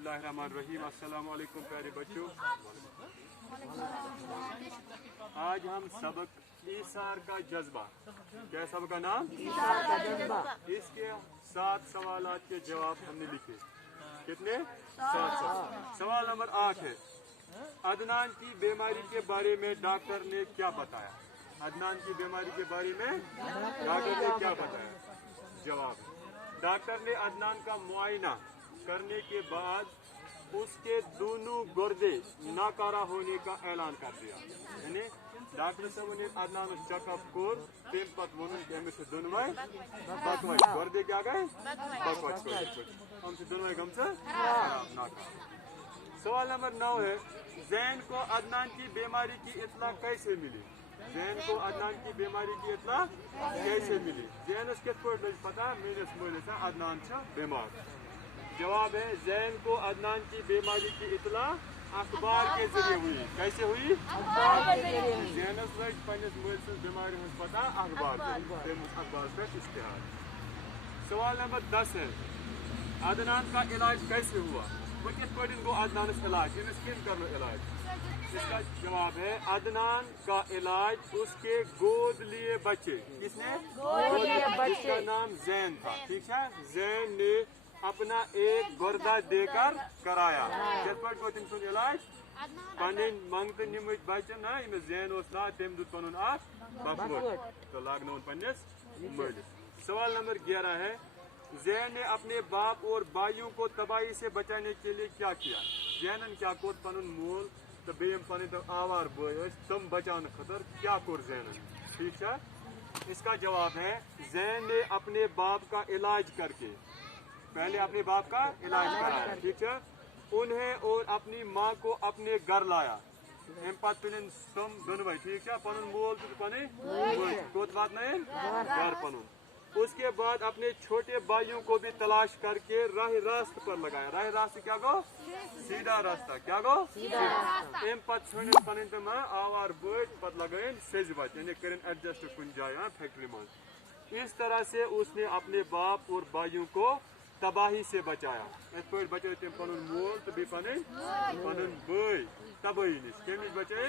बिस्मिल्लाहिर्रहमानिर्रहीम। अस्सलाम वालेकुम प्यारे बच्चों। आज हम सबक ईसार का जज्बा, क्या सबक का नाम? ईसार का जज्बा। इसके 7 सवालात के जवाब हमने लिखे। कितने? 7 सवाल। सवाल नंबर 8 है, अदनान की बीमारी के बारे में डॉक्टर ने क्या बताया? अदनान की बीमारी के बारे में डॉक्टर ने क्या बताया? जवाब, डॉक्टर ने अदनान का मुआयना करने के बाद उसके दोनों गुर्दे नाकारा होने का ऐलान कर दिया। यानी डॉक्टर साहब ने अदनान चेकअप कोर तम पत वन दोनवे बकवाई गुर्दे क्या गए बकवाई हम से दोनवे गम से नाकारा। सवाल नंबर 9 है, जैन को अदनान की बीमारी की इत्तला कैसे मिली? जैन को अदनान की बीमारी की इत्तला कैसे मिली? जैन कित पता मेस मलिस अदनान बीमार। जवाब है, जैन को अदनान की बीमारी की इत्तला अखबार के जरिए हुई। कैसे हुई? जैनस लग पन्निस मलिस बीमारी हज पता अखबार पे इश्तिहार। सवाल नंबर 10 है, अदनान का इलाज कैसे हुआ? वो किस पॉइंट को अदनान इलाज किन कर इलाज? इसका जवाब है, अदनान का इलाज उसके गोद लिए बच्चे, किसने? जिसका नाम जैन था, ठीक है, जैन ने अपना एक गुर्दा देकर कराया। तम इलाज पन मंगत निमित बचन ना जैन ना तम दुत पन बखवट तो लागन पन्निस मलिस। सवाल नंबर 11 है, जैन ने अपने बाप और भाइयों को तबाही से बचाने के लिए क्या किया? जैनन क्या कोर पन मोल तो बेम पन आवार बॉय तम बचाने खतर क्या कोर जैनन? ठीक है, इसका जवाब है, जैन ने अपने बाप का इलाज करके पहले अपने बाप का इलाज कराया, ठीक है, उन्हें और अपनी माँ को अपने घर लाया। तुम दोनों, ठीक है, पन मोल तो पने कोत बात नहीं घर पन। उसके बाद अपने छोटे भाइयों को भी तलाश करके राह रास्त पर लगाया। राह रास्त क्या गो? सीधा रास्ता। क्या गो? एम पन आवार बट पत लगाए सेज बच यानी करें एडजस्ट कुन जाए फैक्ट्री में। इस तरह से उसने अपने बाप और भाइयों को तबाही से बचाया। इस पे बचे तम पन मोल तो भी पन बई तबाही निश कम बचे।